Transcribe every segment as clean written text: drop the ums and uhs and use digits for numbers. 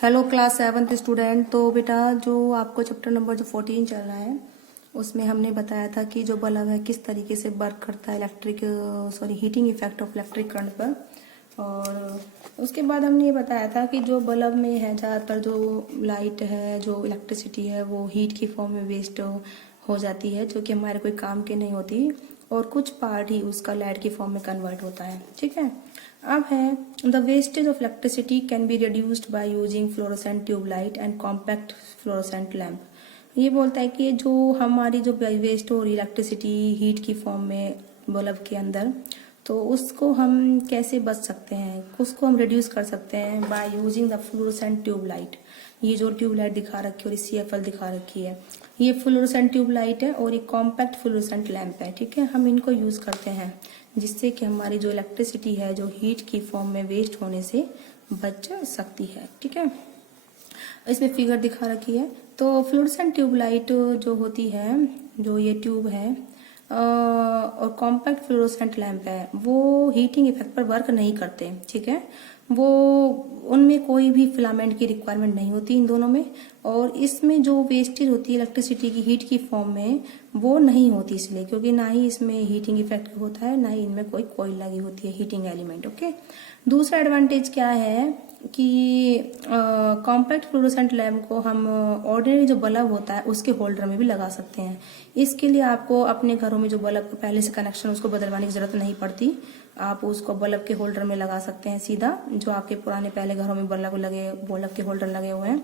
Hello class 7th student. तो बेटा जो आपको चैप्टर नंबर जो 14 चल रहा है उसमें हमने बताया था कि जो बल्ब है किस तरीके से वर्क करता है heating effect of electric current पर। और उसके बाद हमने ये बताया था कि जो बल्ब में है ज़्यादातर जो लाइट है जो इलेक्ट्रिसिटी है वो हीट की फॉर्म में वेस्ट हो जाती है जो कि हमारे कोई काम की नहीं होती और कुछ पार्ट ही उसका लाइट की फॉर्म में कन्वर्ट होता है। ठीक है। अब है the wastage of electricity can be reduced by using fluorescent tube light and compact fluorescent lamp. ये बोलता है कि जो हमारी जो वेस्ट हो रही इलेक्ट्रिसिटी हीट की फॉर्म में बल्ब के अंदर, तो उसको हम कैसे बच सकते हैं, उसको हम रिड्यूस कर सकते हैं by using the fluorescent tube light. ये जो ट्यूब लाइट दिखा रखी है और CFL दिखा रखी है, ये फ्लोरोसेंट ट्यूब लाइट है और ये कॉम्पैक्ट फ्लोरोसेंट लैंप है। ठीक है, हम इनको यूज करते हैं जिससे कि हमारी जो इलेक्ट्रिसिटी है जो हीट की फॉर्म में वेस्ट होने से बच सकती है। ठीक है, इसमें फिगर दिखा रखी है। तो फ्लोरोसेंट ट्यूब लाइट जो होती है, जो ये ट्यूब है और कॉम्पैक्ट फ्लोरोसेंट लैंप है, वो हीटिंग इफेक्ट पर वर्क नहीं करते। ठीक है, वो उनमें कोई भी फिलामेंट की रिक्वायरमेंट नहीं होती इन दोनों में, और इसमें जो वेस्टेज होती है इलेक्ट्रिसिटी की हीट की फॉर्म में वो नहीं होती, इसलिए क्योंकि ना ही इसमें हीटिंग इफेक्ट होता है ना ही इनमें कोई कॉइल लगी होती है हीटिंग एलिमेंट। ओके, दूसरा एडवांटेज क्या है कि कॉम्पैक्ट फ्लोरोसेंट लैम्प को हम ऑर्डिनरी जो बल्ब होता है उसके होल्डर में भी लगा सकते हैं। इसके लिए आपको अपने घरों में जो बल्ब का पहले से कनेक्शन उसको बदलवाने की जरूरत नहीं पड़ती, आप उसको बल्ब के होल्डर में लगा सकते हैं सीधा, जो आपके पुराने पहले घरों में बल्ब के होल्डर लगे हुए हैं।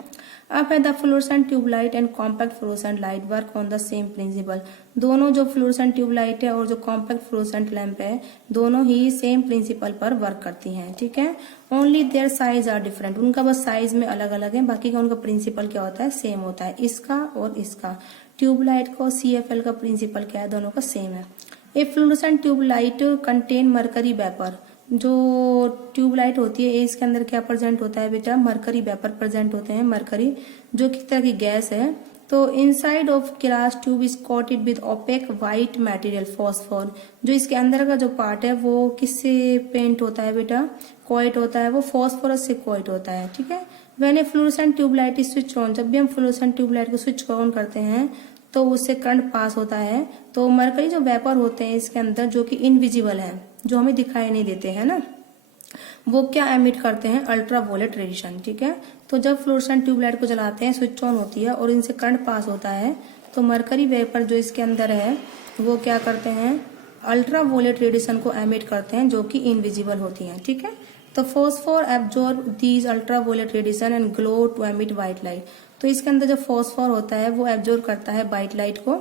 अब है the fluorescent tube light and compact fluorescent light work on the same principle. दोनों जो फ्लोरोसेंट ट्यूब लाइट है और जो कॉम्पैक्ट फ्लोरोसेंट लैंप है दोनों ही सेम प्रिंसिपल पर वर्क करती हैं। ठीक है, only their size are different, उनका बस साइज में अलग अलग है, बाकी का उनका प्रिंसिपल क्या होता है, सेम होता है। इसका और इसका ट्यूबलाइट का CFL का प्रिंसिपल क्या है, दोनों का सेम है। A fluorescent tubelight contain mercury vapour. जो ट्यूबलाइट होती है इसके अंदर क्या प्रेजेंट होता है बेटा, मरकरी वेपर प्रेजेंट होते हैं। मरकरी जो किस तरह की गैस है। तो inside of glass tube is coated with opaque white material phosphor. जो इसके अंदर का जो पार्ट है वो किससे पेंट होता है बेटा, कोएट होता है, वो फॉस्फोरस से कोएट होता है। ठीक है, when a fluorescent tubelight is switch on, जब भी हम फ्लोरोसेंट ट्यूबलाइट को स्विच ऑन करते हैं तो उससे करंट पास होता है। तो मरकरी जो वेपर होते हैं इसके अंदर जो कि इनविजिबल है, जो हमें दिखाई नहीं देते हैं ना, वो क्या एमिट करते हैं, अल्ट्रा वोलेट रेडिएशन। ठीक है, तो जब फ्लोरोसेंट ट्यूबलाइट को जलाते हैं, स्विच ऑन होती है और इनसे करंट पास होता है, तो मरकरी वेपर जो इसके अंदर है वो क्या करते हैं, अल्ट्रा वोलेट रेडिएशन को एमिट करते हैं जो कि इनविजिबल होती हैं। ठीक है, तो phosphor absorb these ultra violet radiation and glow to emit white light. तो इसके अंदर जो फॉस्फोर होता है वो एब्जॉर्ब करता है व्हाइट लाइट को।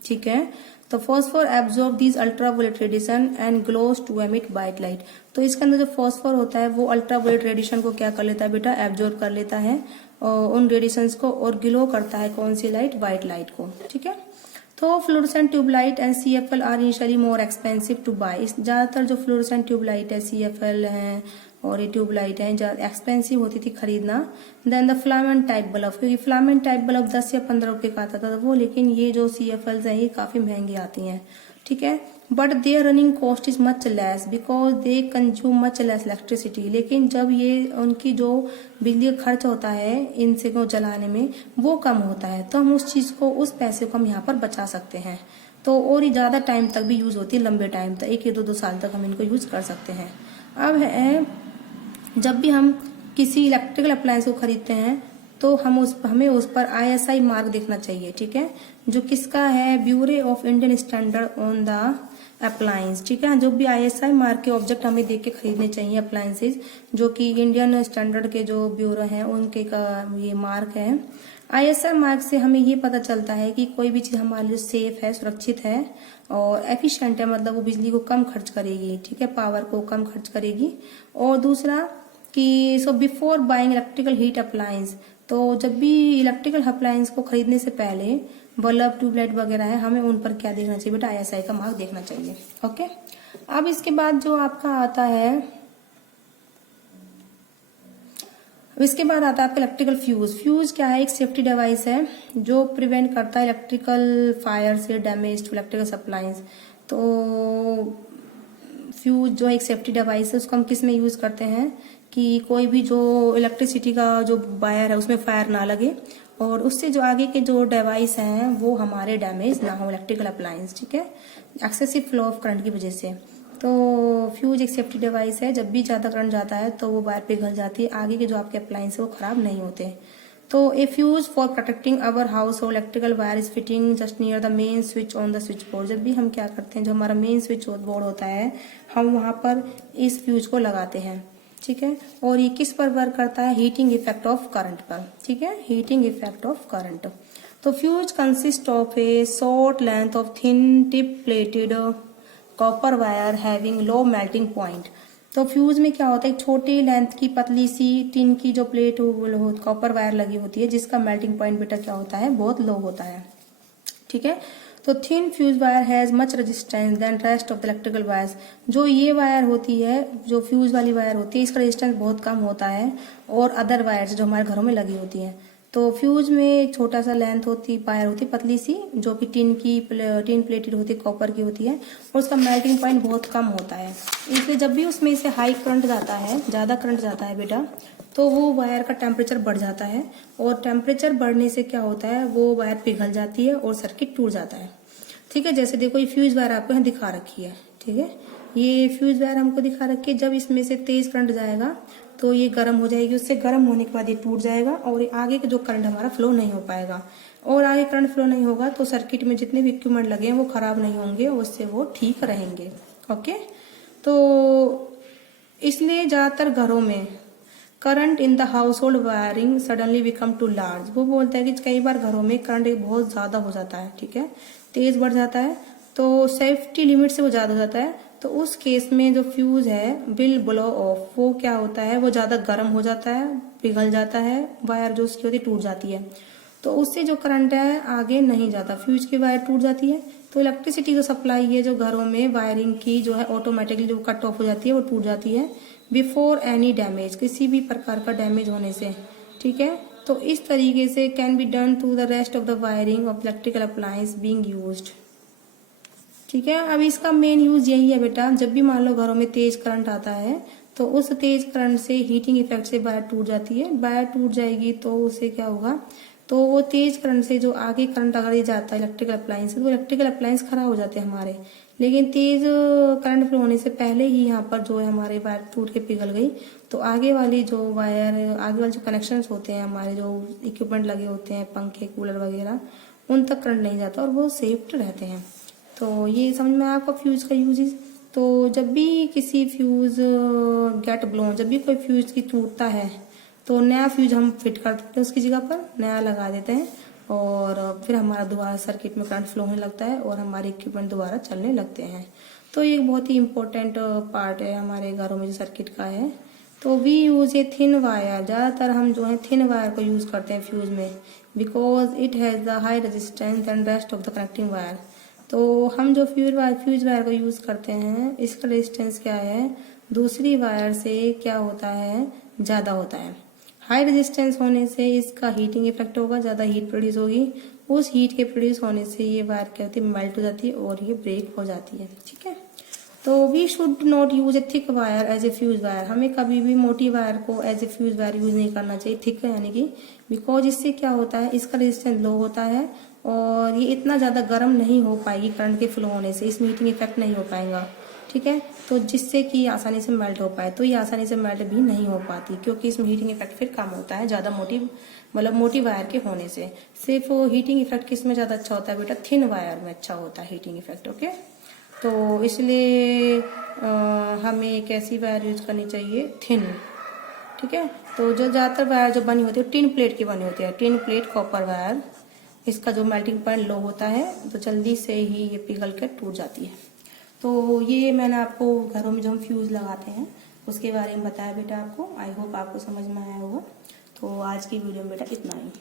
ठीक है, तो phosphor absorb these ultra violet radiation and glows to emit white light. तो इसके अंदर जो फॉस्फोर होता है वो अल्ट्रा वोलेट रेडिएशन को क्या कर लेता है बेटा, एब्जॉर्ब कर लेता है और उन रेडिएशंस को, और ग्लो करता है कौन सी लाइट, व्हाइट लाइट को। ठीक है, तो fluorescent tubelight and CFL are initially more expensive to buy. ज्यादातर जो फ्लोरोसेंट ट्यूबलाइट है, CFL है और ये ट्यूबलाइट है, ज्यादा एक्सपेंसिव होती थी खरीदना than the filament type bulb, क्योंकि फिलामेंट टाइप बल्ब 10 या 15 रुपए का आता था वो, लेकिन ये जो CFLs है ये काफी महंगी आती हैं। ठीक है, but their running cost is much less because they consume much less electricity. लेकिन जब ये उनकी जो बिजली का खर्च होता है इनसे को जलाने में वो कम होता है, तो हम उस चीज को, उस पैसे को हम यहाँ पर बचा सकते हैं। तो और ये ज्यादा टाइम तक भी यूज होती है, लंबे टाइम तक, 1 या 2 साल तक हम इनको यूज कर सकते हैं। अब है जब भी हम किसी इलेक्ट्रिकल अप्लायंस को खरीदते हैं तो हमें उस पर ISI मार्क देखना चाहिए। ठीक है, जो किसका है, bureau of Indian standard on the appliance. ठीक है, जो भी ISI मार्क के ऑब्जेक्ट हमें देख के खरीदने चाहिए अप्लायंसेज, जो कि इंडियन स्टैंडर्ड के जो ब्यूरो हैं उनके का ये मार्क है। ISI मार्क से हमें ये पता चलता है कि कोई भी चीज हमारे लिए सेफ है, सुरक्षित है और एफिशिएंट है, मतलब वो बिजली को कम खर्च करेगी। ठीक है, पावर को कम खर्च करेगी। और दूसरा कि so before buying electrical heat appliance, तो जब भी इलेक्ट्रिकल अप्लायंस को खरीदने से पहले बल्ब ट्यूबलाइट वगैरह है, हमें उन पर क्या देखना चाहिए बेटा, ISI का मार्क देखना चाहिए। ओके, अब इसके बाद जो आपका आता है, इसके बाद आता है आपका इलेक्ट्रिकल फ्यूज। फ्यूज क्या है, एक सेफ्टी डिवाइस है जो प्रिवेंट करता है इलेक्ट्रिकल फायर से डैमेज टू इलेक्ट्रिकल सप्लाईज। तो फ्यूज जो एक सेफ्टी डिवाइस है उसको हम किस में यूज करते हैं, कि कोई भी जो इलेक्ट्रिसिटी का जो वायर है उसमें फायर ना लगे और उससे जो आगे के जो डिवाइस हैं वो हमारे डैमेज ना हो, इलेक्ट्रिकल अप्लायंस, ठीक है, एक्सेसिव फ्लो ऑफ करंट की वजह से। तो फ्यूज एक सेफ्टी डिवाइस है, जब भी ज्यादा करंट जाता है तो वो वायर पिघल जाती है, आगे के जो आपके अप्लायंस है वो खराब नहीं होते। तो a fuse for protecting our house और electrical wire is fitting just near the main switch on the switch board. जब भी हम क्या करते हैं, जो हमारा मेन स्विच बोर्ड होता है हम वहां पर इस फ्यूज को लगाते हैं, ठीक है। और ये किस पर वर्क करता है, हीटिंग इफेक्ट ऑफ करंट पर, ठीक है, हीटिंग इफेक्ट ऑफ करंट। तो fuse consist of A short length of thin tip plated copper wire having low melting point. तो फ्यूज में क्या होता है, एक छोटी लेंथ की पतली सी टिन की जो प्लेट कॉपर वायर लगी होती है जिसका मेल्टिंग पॉइंट बेटा क्या होता है, बहुत लो होता है, ठीक है। तो thin fuse wire has much resistance than rest of the electrical wires. जो ये वायर होती है, जो फ्यूज वाली वायर होती है, इसका रेजिस्टेंस बहुत कम होता है और अदर वायर्स जो हमारे घरों में लगी होती हैं। तो फ्यूज में एक छोटा सा लेंथ होती वायर होती है पतली सी, जो कि टिन प्लेटेड होती है, कॉपर की होती है, और उसका मेल्टिंग पॉइंट बहुत कम होता है। इसलिए जब भी उसमें से हाई करंट जाता है, ज्यादा करंट जाता है बेटा, तो वो वायर का टेम्परेचर बढ़ जाता है और टेम्परेचर बढ़ने से क्या होता है, वो वायर पिघल जाती है और सर्किट टूट जाता है, ठीक है। जैसे देखो ये फ्यूज वायर आपको यहाँ दिखा रखी है, ठीक है, ये फ्यूज वायर हमको दिखा रखी है। जब इसमें से तेज करंट जाएगा तो ये गर्म हो जाएगी, उससे गर्म होने के बाद ये टूट जाएगा और आगे का जो करंट हमारा फ्लो नहीं हो पाएगा, और आगे करंट फ्लो नहीं होगा तो सर्किट में जितने भी इक्विपमेंट लगे हैं वो खराब नहीं होंगे, उससे वो ठीक रहेंगे, ओके। तो इसलिए ज्यादातर घरों में current in the household wiring suddenly become too large. वो बोलता है कि कई बार घरों में करंट बहुत ज्यादा हो जाता है, ठीक है, तेज बढ़ जाता है, तो सेफ्टी लिमिट से वो ज्यादा हो जाता है। तो उस केस में जो फ्यूज है विल ब्लो ऑफ, वो क्या होता है, वो ज्यादा गर्म हो जाता है, पिघल जाता है, वायर जो उसकी होती है टूट जाती है, तो उससे जो करंट है आगे नहीं जाता, फ्यूज की वायर टूट जाती है। तो इलेक्ट्रिसिटी जो सप्लाई है जो घरों में वायरिंग की जो है ऑटोमेटिकली जो कट ऑफ हो जाती है वो टूट जाती है बिफोर एनी डैमेज, किसी भी प्रकार का डैमेज होने से, ठीक है। तो इस तरीके से can be done to the rest of the wiring of electrical appliance being used, ठीक है। अब इसका मेन यूज यही है बेटा, जब भी मान लो घरों में तेज करंट आता है तो उस तेज करंट से हीटिंग इफेक्ट से वायर टूट जाती है, वायर टूट जाएगी तो उससे क्या होगा, तो वो तेज करंट से जो आगे करंट अगर ये जाता है इलेक्ट्रिकल अप्लायंस, तो इलेक्ट्रिकल अप्लायंस खराब हो जाते हैं हमारे। लेकिन तेज करंट फ्लो होने से पहले ही यहाँ पर जो है हमारे वायर टूट के पिघल गई, तो आगे वाली जो वायर, आगे वाले जो कनेक्शन होते हैं हमारे, जो इक्विपमेंट लगे होते हैं, पंखे कूलर वगैरह, उन तक करंट नहीं जाता और वो सेफ रहते हैं। तो ये समझ में आया आपका फ्यूज का यूजेस। तो जब भी किसी फ्यूज गेट ब्लोन, जब भी कोई फ्यूज की टूटता है तो नया फ्यूज हम फिट कर देते हैं, उसकी जगह पर नया लगा देते हैं और फिर हमारा दोबारा सर्किट में करंट फ्लो होने लगता है और हमारे इक्विपमेंट दोबारा चलने लगते हैं। तो ये एक बहुत ही इम्पोर्टेंट पार्ट है हमारे घरों में जो सर्किट का है। तो we use a thin wire, ज्यादातर हम जो है थिन वायर को यूज करते हैं फ्यूज में, because it has the high resistance and rest of the connecting wire. तो हम जो फ्यूज वायर को यूज करते हैं, इसका रेजिस्टेंस क्या है, दूसरी वायर से क्या होता है, ज्यादा होता है। हाई रेजिस्टेंस होने से इसका हीटिंग इफेक्ट होगा, ज्यादा हीट प्रोड्यूस होगी, उस हीट के प्रोड्यूस होने से ये वायर क्या होती है, मेल्ट हो जाती है और ये ब्रेक हो जाती है, ठीक है। तो we should not use a thick wire as a fuse wire, हमें कभी भी मोटी वायर को as a fuse wire use नहीं करना चाहिए, थिक यानी कि, बिकॉज इससे क्या होता है, इसका रेजिस्टेंस लो होता है और ये इतना ज्यादा गर्म नहीं हो पाएगी करंट के फ्लो होने से, इसमें हीटिंग इफेक्ट नहीं हो पाएगा, ठीक है। तो जिससे कि आसानी से मेल्ट हो पाए, तो ये आसानी से मेल्ट भी नहीं हो पाती क्योंकि इसमें हीटिंग इफेक्ट फिर कम होता है ज्यादा मोटी वायर के होने से। सिर्फ हीटिंग इफेक्ट किस में ज्यादा अच्छा होता है बेटा, थिन वायर में अच्छा होता है हीटिंग इफेक्ट, ओके। तो इसलिए हमें एक ऐसी वायर यूज करनी चाहिए थिन, ठीक है। तो जो ज्यादातर वायर जो बनी होती है टिन प्लेट की बनी होती है, टिन प्लेट कॉपर वायर, इसका जो मेल्टिंग पॉइंट लो होता है तो जल्दी से ही ये पिघल कर टूट जाती है। तो ये मैंने आपको घरों में जो हम फ्यूज लगाते हैं उसके बारे में बताया बेटा आपको। आई होप आपको समझ में आया होगा। तो आज की वीडियो में बेटा इतना ही।